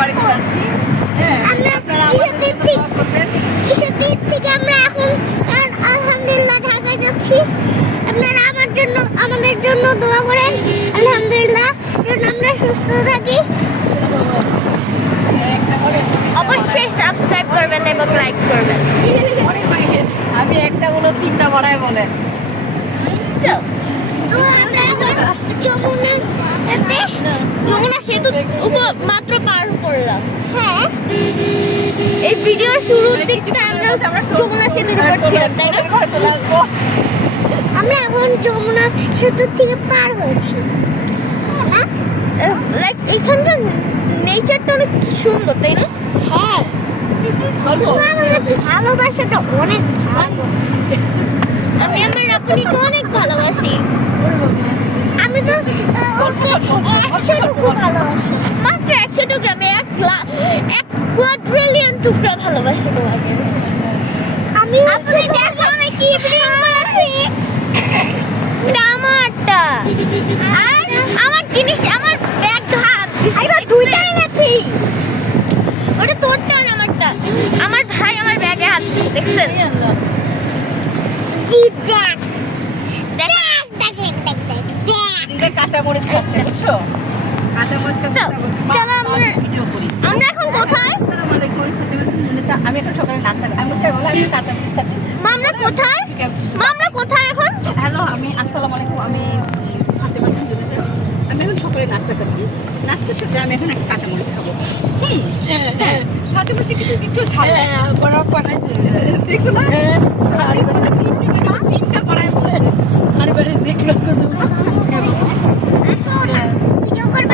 বাড়িতে যাচ্ছি। হ্যাঁ, আপনারা আমাদের জন্য দোয়া করবেন। ঈশ্বরদীপ থেকে আমরা এখন আলহামদুলিল্লাহ ঢাকায় যাচ্ছি। আপনারা আমাদের জন্য দোয়া করেন, আলহামদুলিল্লাহ যেন আমরা সুস্থ থাকি। অবশ্যই সাবস্ক্রাইব করবেন এবং লাইক করবেন। আমি একটা বলো তিনটা বাড়ায় বলে। তো আমরা এখন যমুনা সেতু মাত্র পার করলাম। হ্যাঁ, এই ভিডিওর শুরুর দিকটা আমরা যমুনা সেতুর উপর ছিলাম, তাই না? আমরা এখন যমুনা সেতু থেকে পার হয়েছি। লাইক এখানকার নেচারটা অনেক সুন্দর, তাই না? হ্যাঁ, আমাদের ভালোবাসাটা অনেক ভালো। আমি আমার রাপুনিকে অনেক ভালোবাসি। আমি তো ওকে 100 টুকু ভালোবাসি। মাত্র 100 টুকরা, আমি এক কোয়াড্রিলিয়ন টুকরা ভালোবাসি তোমাকে। আমি আপনি দেখো আমি কি প্রেম করেছি। আমারটা আর আমার জিনিস, আমার ব্যাগ হাত আমি দুইটা এনেছি। ওটা তোরটা না আমারটা। আমার ভাই আমার ব্যাগে হাত দেখছেন? জি দেখ কাঁচা মরিচ খাচ্ছে, বুঝছো? কাঁচা মরিচ খাচ্ছে। চলো ভিডিও করি। আমরা এখন কোথায়? আসসালামু আলাইকুম। আমি এখন সকালে নাস্তা আমি বলো আমি কাঁচা মরিচ খাচ্ছি। আমরা কোথায়? আমরা কোথায় এখন? হ্যালো, আমি আসসালামু আলাইকুম। আমি এখন সকালে নাস্তা খাচ্ছি। নাস্তার সাথে আমি এখন একটা কাঁচা মরিচ খাবো। হ্যাঁ, কাঁচা মরিচ একটু ঝাল। বরফ বানাইছে, দেখছো না? আমি বলেছি তিনটা কড়াই বলেছে। আর বেশ দেখলো